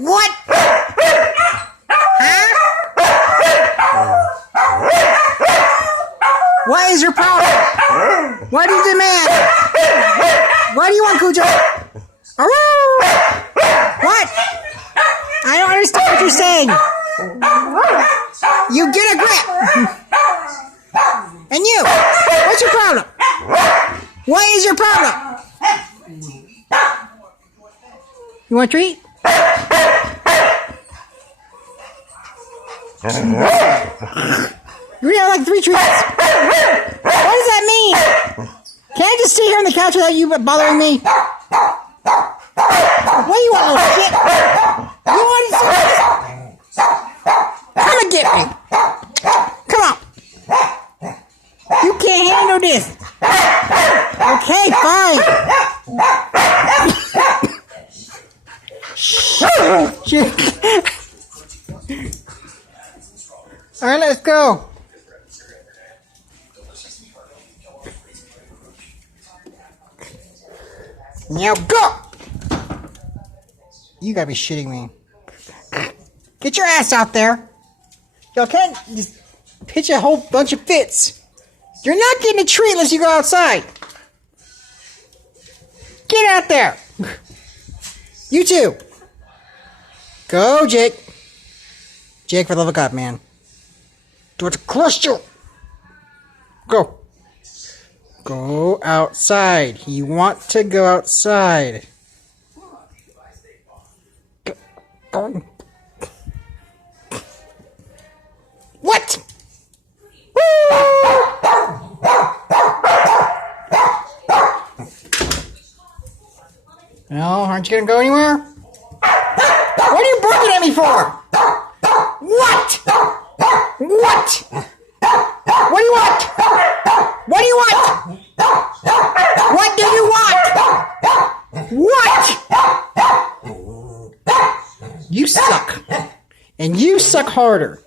What? Huh? What is your problem? What do you demand? What do you want, Cujo? What? I don't understand what you're saying. You get a grip. And you, what's your problem? What is your problem? You want a treat? You have like 3 treats. What does that mean? Can I just sit here on the couch without you bothering me? What do you want, little shit? You want to sit? Come and get me. Come on. You can't handle this. Okay, fine. All right, let's go. Now go! You gotta be shitting me. Get your ass out there. Y'all can't just pitch a whole bunch of fits. You're not getting a treat unless you go outside. Get out there. You too. Go, Jake. Jake, for the love of God, man. Do it to crush you. Go. Go outside. He wants to go outside. Go. What? No, aren't you gonna go anywhere? What are you barking at me for? What? What? What do you want? What do you want? What do you want? What? You suck. And you suck harder.